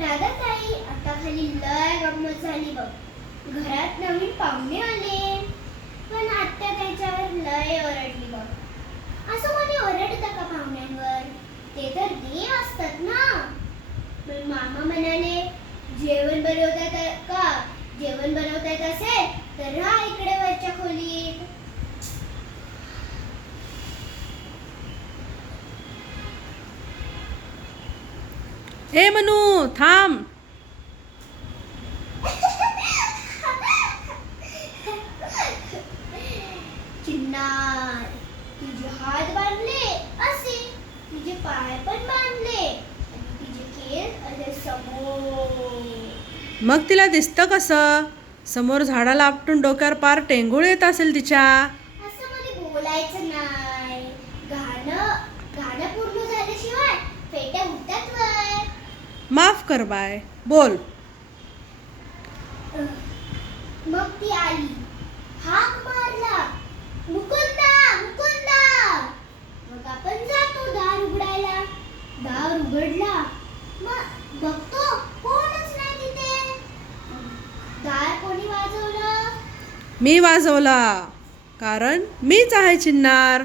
राधा ताई, आता खाली लय गंमत झाली बघ. घरात नवीन पाहुणे आले, पण आत्या त्याच्यावर लय ओरडली बघ. असं कोणी ओरडतं का पाहुण्यांवर? ते तर देव असतात ना. पण मामा म्हणाले, जेवण बनवतात का? जेवण बनवतात असेल तर राहा इकडे वरच्या खोलीत. ए मनू थांब. चिन्नार, तुझे हात बांधले असे, तुझे पाय पण बांधले आणि तुझे केस असे समोर. मग तिला दिसतं कसं? समोर झाडाला आपटून डोक्यावर पार टेंगूळ येत असेल तिच्या. असं मध्ये बोलायचं नाही. गाणं गाणं पूर्ण झाल्याशिवाय फेट्या उठतात वय. माफ कर बाय. बोल. मग ती आली, हाक मारला, मुकुंदा मुकुंदा. मग आपण जातो दार उघडायला. दार उघडला, मग बघतो कोणच नाही तिथे. दार कोणी वाजवलं? मी वाजवला, कारण मीच आहे चिन्नार.